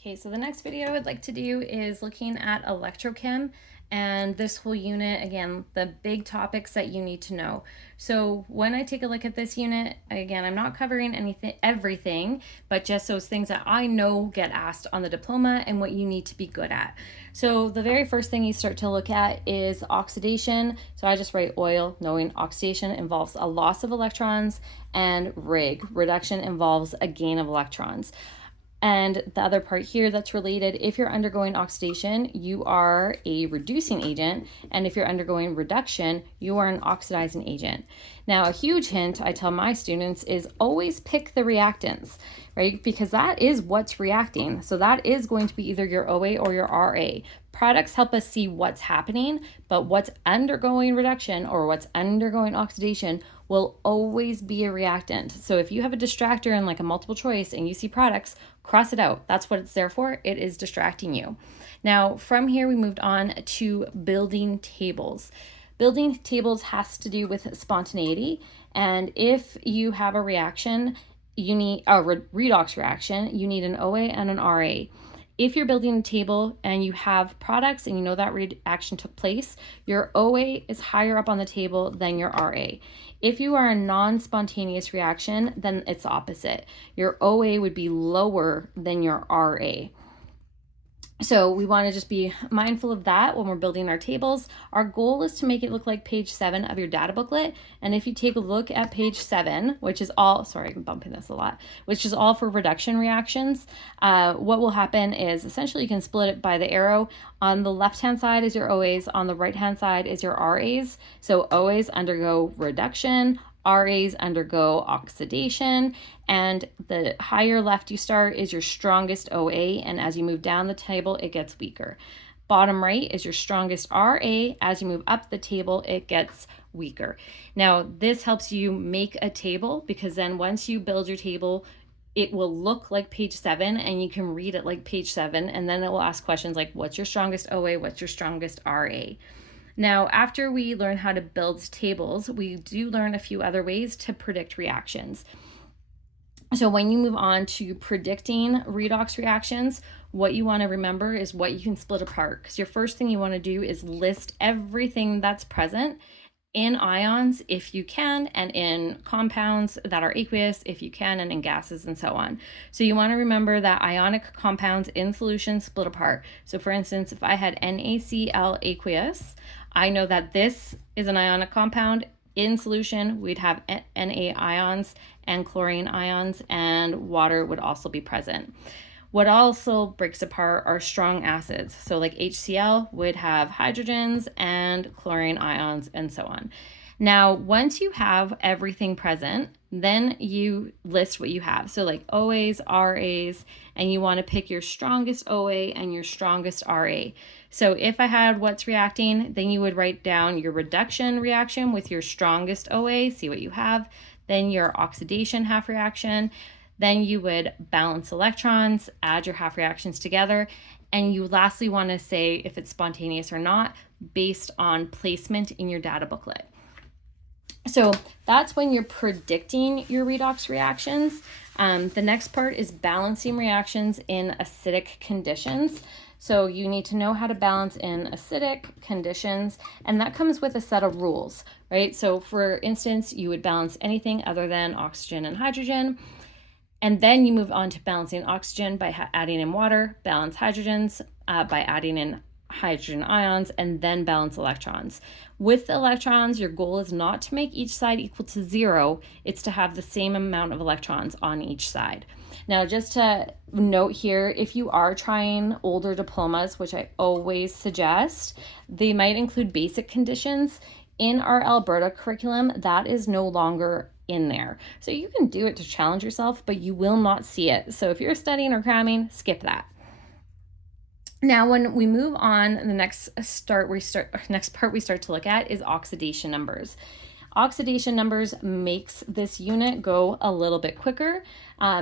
Okay, so the next video I would like to do is looking at electrochem, and this whole unit, again, the big topics that you need to know. So when I take a look at this unit, again, I'm not covering everything, but just those things that I know get asked on the diploma and what you need to be good at. So the very first thing you start to look at is oxidation. So I just write oil, knowing oxidation involves a loss of electrons, and reduction involves a gain of electrons. And the other part here that's related, if you're undergoing oxidation, you are a reducing agent. And if you're undergoing reduction, you are an oxidizing agent. Now, a huge hint I tell my students is always pick the reactants, right? Because that is what's reacting. So that is going to be either your OA or your RA. Products help us see what's happening, but what's undergoing reduction or what's undergoing oxidation will always be a reactant. So if you have a distractor in like a multiple choice and you see products, cross it out. That's what it's there for. It is distracting you. Now, from here, we moved on to building tables. Building tables has to do with spontaneity. And if you have a reaction, you need a redox reaction, you need an OA and an RA. If you're building a table and you have products and you know that reaction took place, your OA is higher up on the table than your RA. If you are a non-spontaneous reaction, then it's opposite. Your OA would be lower than your RA. So we want to just be mindful of that when we're building our tables. Our goal is to make it look like page 7 of your data booklet. And if you take a look at page 7, which is all, sorry, I'm bumping this a lot, which is all for reduction reactions, what will happen is essentially you can split it by the arrow. On the left-hand side is your OAs, on the right-hand side is your RAs. So OAs undergo reduction, RAs undergo oxidation, and the higher left you start is your strongest OA, and as you move down the table, it gets weaker. Bottom right is your strongest RA. As you move up the table, it gets weaker. Now, this helps you make a table because then once you build your table, it will look like page 7 and you can read it like page 7, and then it will ask questions like, what's your strongest OA? What's your strongest RA? Now, after we learn how to build tables, we do learn a few other ways to predict reactions. So when you move on to predicting redox reactions, what you want to remember is what you can split apart. Because your first thing you want to do is list everything that's present in ions if you can, and in compounds that are aqueous if you can, and in gases and so on. So you want to remember that ionic compounds in solution split apart. So for instance, if I had NaCl aqueous, I know that this is an ionic compound. In solution, we'd have Na ions and chlorine ions, and water would also be present. What also breaks apart are strong acids. So like HCl would have hydrogens and chlorine ions and so on. Now, once you have everything present, then you list what you have. So like OAs, RAs, and you want to pick your strongest OA and your strongest RA. So if I had what's reacting, then you would write down your reduction reaction with your strongest OA, see what you have, then your oxidation half reaction, then you would balance electrons, add your half reactions together, and you lastly want to say if it's spontaneous or not based on placement in your data booklet. So that's when you're predicting your redox reactions. The next part is balancing reactions in acidic conditions. So you need to know how to balance in acidic conditions, and that comes with a set of rules, right? So for instance, you would balance anything other than oxygen and hydrogen, and then you move on to balancing oxygen by adding in water, balance hydrogens by adding in hydrogen ions, and then balance electrons. With the electrons, your goal is not to make each side equal to 0, it's to have the same amount of electrons on each side. Now, just to note here, if you are trying older diplomas, which I always suggest, they might include basic conditions. In our Alberta curriculum, that is no longer in there. So you can do it to challenge yourself, but you will not see it. So if you're studying or cramming, skip that. Now, when we move on, the next part we start to look at is oxidation numbers. Oxidation numbers makes this unit go a little bit quicker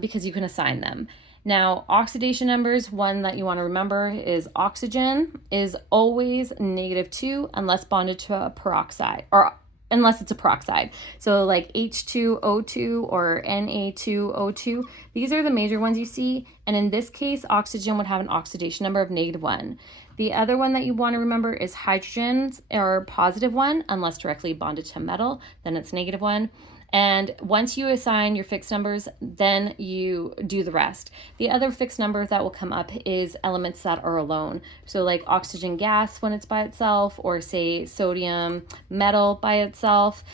because you can assign them. Now, oxidation numbers, one that you want to remember is oxygen is always -2 unless bonded to a peroxide, or unless it's a peroxide. So like H2O2 or Na2O2, these are the major ones you see. And in this case, oxygen would have an oxidation number of -1. The other one that you want to remember is hydrogens are +1, unless directly bonded to metal, then it's -1. And once you assign your fixed numbers, then you do the rest. The other fixed number that will come up is elements that are alone. So like oxygen gas when it's by itself, or say sodium metal by itself.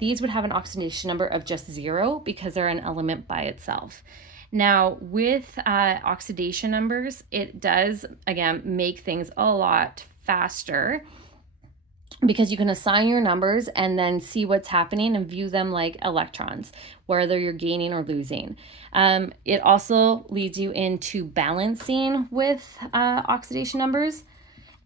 These would have an oxidation number of just 0 because they're an element by itself. Now with oxidation numbers, it does, again, make things a lot faster, because you can assign your numbers and then see what's happening and view them like electrons, whether you're gaining or losing. It also leads you into balancing with oxidation numbers.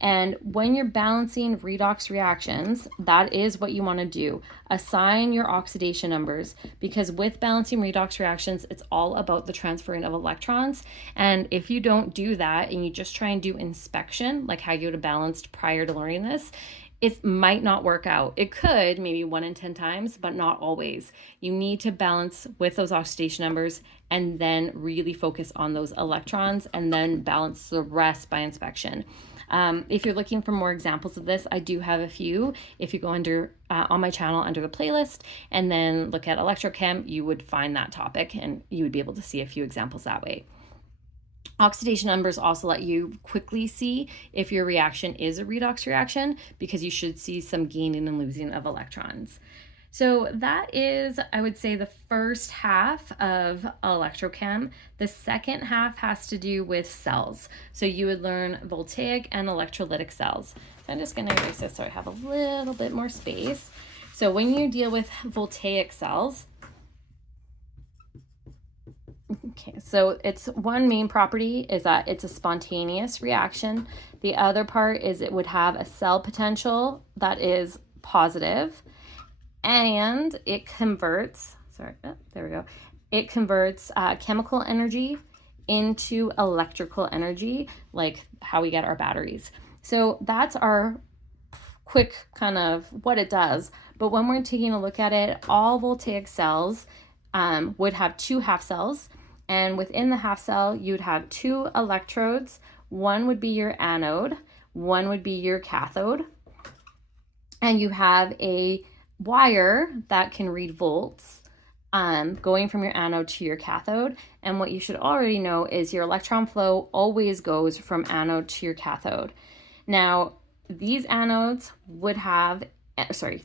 And when you're balancing redox reactions, that is what you want to do. Assign your oxidation numbers, because with balancing redox reactions, it's all about the transferring of electrons. And if you don't do that and you just try and do inspection, like how you would have balanced prior to learning this, it might not work out. It could, maybe 1 in 10 times, but not always. You need to balance with those oxidation numbers and then really focus on those electrons and then balance the rest by inspection. If you're looking for more examples of this, I do have a few. If you go under on my channel under the playlist and then look at electrochem, you would find that topic and you would be able to see a few examples that way. Oxidation numbers also let you quickly see if your reaction is a redox reaction, because you should see some gaining and losing of electrons. So that is, I would say, the first half of electrochem. The second half has to do with cells. So you would learn voltaic and electrolytic cells. So I'm just going to erase this so I have a little bit more space. So when you deal with voltaic cells, okay, so its one main property is that it's a spontaneous reaction. The other part is it would have a cell potential that is positive, and it converts, it converts chemical energy into electrical energy, like how we get our batteries. So that's our quick kind of what it does. But when we're taking a look at it, all voltaic cells would have 2 half cells. And within the half cell, you'd have 2 electrodes. One would be your anode, one would be your cathode. And you have a wire that can read volts going from your anode to your cathode. And what you should already know is your electron flow always goes from anode to your cathode. Now, these anodes would have,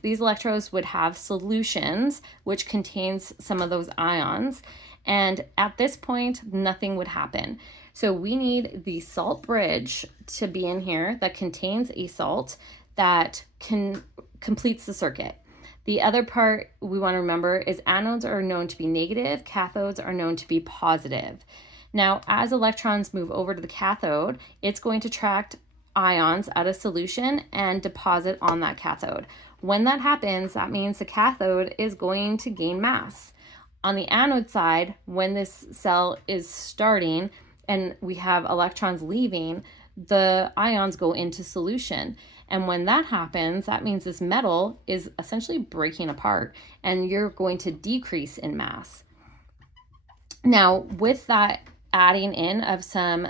these electrodes would have solutions which contains some of those ions. And at this point, nothing would happen. So we need the salt bridge to be in here that contains a salt that completes the circuit. The other part we want to remember is anodes are known to be negative, cathodes are known to be positive. Now, as electrons move over to the cathode, it's going to attract ions out of solution and deposit on that cathode. When that happens, that means the cathode is going to gain mass. On the anode side, when this cell is starting and we have electrons leaving, the ions go into solution. And when that happens, that means this metal is essentially breaking apart and you're going to decrease in mass. Now, with that adding in of some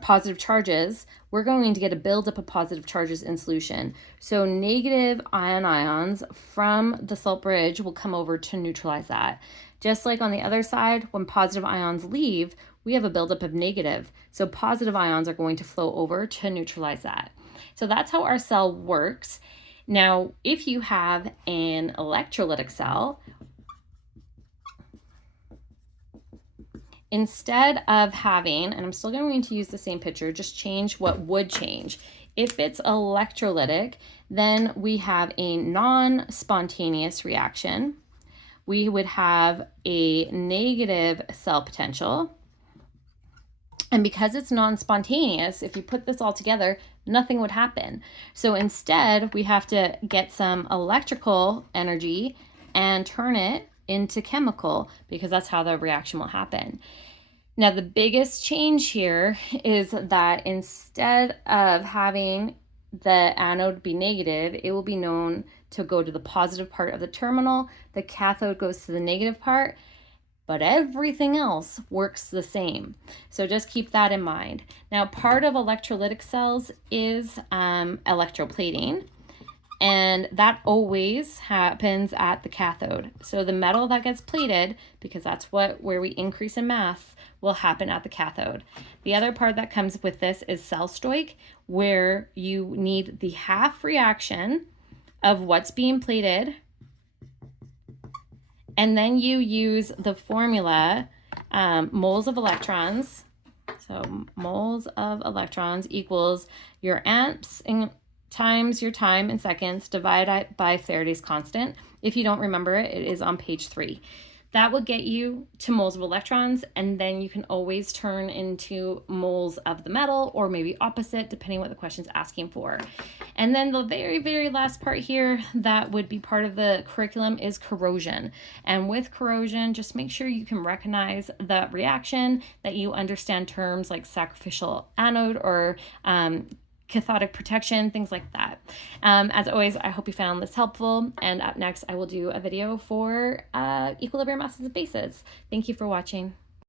positive charges, we're going to get a buildup of positive charges in solution. So negative ions from the salt bridge will come over to neutralize that. Just like on the other side, when positive ions leave, we have a buildup of negative. So positive ions are going to flow over to neutralize that. So that's how our cell works. Now, if you have an electrolytic cell, instead of having, and I'm still going to use the same picture, just change what would change. If it's electrolytic, then we have a non-spontaneous reaction. We would have a negative cell potential. And because it's non-spontaneous, if you put this all together, nothing would happen. So instead, we have to get some electrical energy and turn it into chemical, because that's how the reaction will happen. Now, the biggest change here is that instead of having the anode be negative, it will be known to go to the positive part of the terminal. The cathode goes to the negative part, but everything else works the same. So just keep that in mind. Now, part of electrolytic cells is electroplating, and that always happens at the cathode. So the metal that gets plated, because that's where we increase in mass, will happen at the cathode. The other part that comes with this is cell stoich, where you need the half reaction of what's being plated, and then you use the formula, moles of electrons. So moles of electrons equals your amps times your time in seconds divided by Faraday's constant. If you don't remember it, it is on page 3. That will get you to moles of electrons, and then you can always turn into moles of the metal, or maybe opposite, depending what the question's asking for. And then the very, very last part here that would be part of the curriculum is corrosion. And with corrosion, just make sure you can recognize the reaction, that you understand terms like sacrificial anode or cathodic protection, things like that. As always, I hope you found this helpful. And up next, I will do a video for equilibrium acids and bases. Thank you for watching.